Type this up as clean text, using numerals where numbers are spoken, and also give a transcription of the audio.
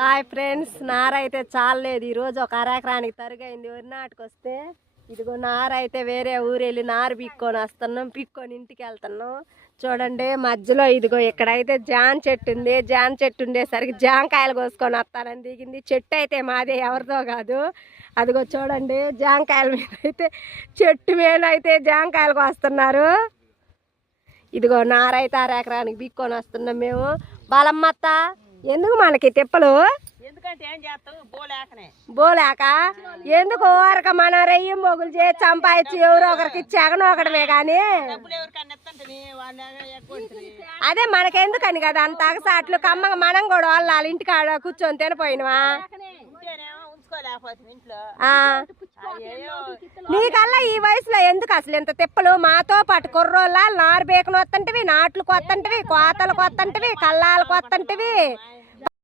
Hi friends, నార అయితే చాలలేదు. ఈరోజు ఒక అరెకరానికి తరుగైంది. వరి నాటుకు వస్తే ఇదిగో నార అయితే వేరే ఊరు వెళ్ళి నారు పిక్కొని వస్తున్నాం. పిక్కొని ఇంటికి వెళ్తున్నాం. చూడండి మధ్యలో ఇదిగో ఇక్కడైతే జామ చెట్టు ఉంది. జామ చెట్టు ఉండేసరికి జామకాయలు కోసుకొని వస్తానని దిగింది. చెట్టు అయితే మాదే, ఎవరిదో కాదు. అదిగో చూడండి జామకాయల మీద అయితే, చెట్టు మీద అయితే జామకాయలు కోస్తున్నారు. ఇదిగో నారైతే అరెకరానికి పిక్కొని వస్తున్నాం మేము. బాలమ్మత్త, ఎందుకు మనకి తిప్పలు? ఎందుకంటే ఏం చేస్తాం, బోలేక ఎందుకు ఊరక మనం రెయ్యం బొగులు చేసి సంపాదించి ఎవరో ఒకరికి ఇచ్చి ఎగనొకడమే కానీ అదే మనకెందుకని కదా అంత అగసాట్లు కమ్మగా మనం కూడా వాళ్ళ ఇంటికాడ కూర్చొని తినపోయినవా? నీకల్లా ఈ వయసులో ఎందుకు అసలు ఇంత తిప్పలు? మాతో పాటు కుర్రోళ్ళ నారు బేకను వస్తుంటివి, నాట్లు కొత్తంటివి, కోతలు కొత్తంటివి, కల్లాలు కొత్తంటివి.